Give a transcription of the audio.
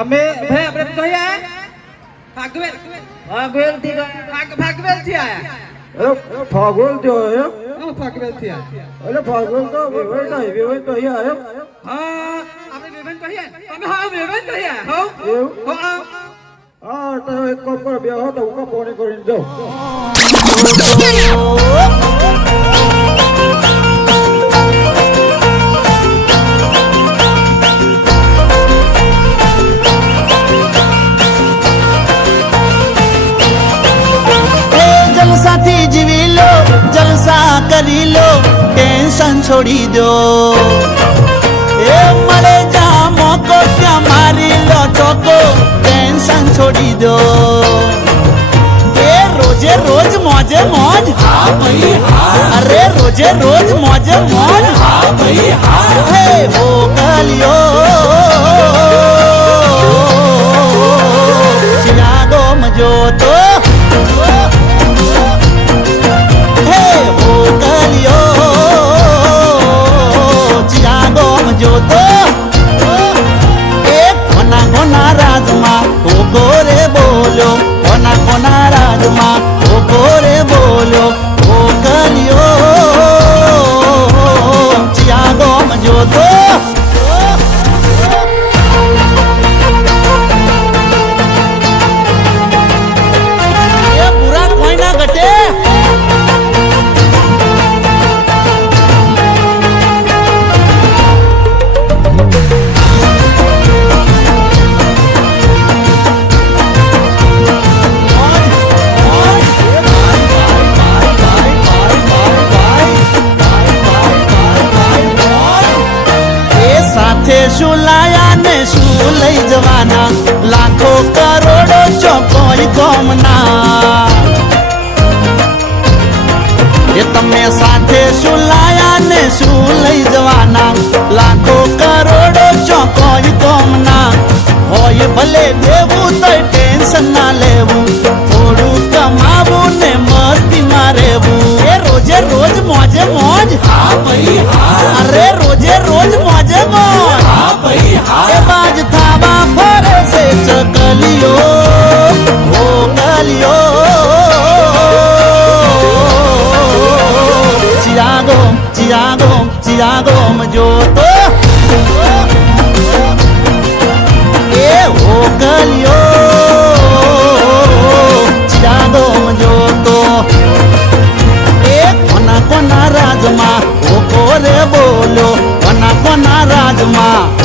અમે ભાઈ આપણે કઈ આયા ભાગવેલ ભાગવેલ. થી ગયા. ભાગ ભાગવેલથી આયા. અરે ફાગવેલથી આયા હા ભાગવેલથી આયા. અરે ફાગવેલ તો વેવાઈ નહીં વેવાઈ તો અહીંયા આવ્યો. હા આપણે વેવન તો અહીંયા અમે હા વેવન તો અહીંયા હો. હો તો એક કામ બે હો તો હું પાણી કરીને જાઉં. છોડી દો એ મળે જા મોકો ત્યાં મારી લો ચોકો ટેન્શન છોડી દો એ રોજે રોજ મોજે મોજ હા ભાઈ હા અરે રોજે રોજ મોજે મોજ હા ભાઈ હા હે ઓ કલિયો રાજમાં ઓ ગોરે બોલ્યો કોના કોના રાજમાં ઓ ગોરે બોલ્યો શું લાયા શું લઈ જવાના? લાખો કરોડો ચોકોઈ કોમના એ તમે સાથે શું લાયા શું લઈ જવાના? લાખો કરોડો ચોકોઈ કોમના હોય ભલે દેવું તો ટેન્શન ના લેવું. સિયા ગોમ સિયા ગોમ જોતો. એ હો ગલિયો સિયા ગોમ જોતો. એ કોના કોના રાજમાં ઓકો રે બોલો કોના કોના રાજમાં?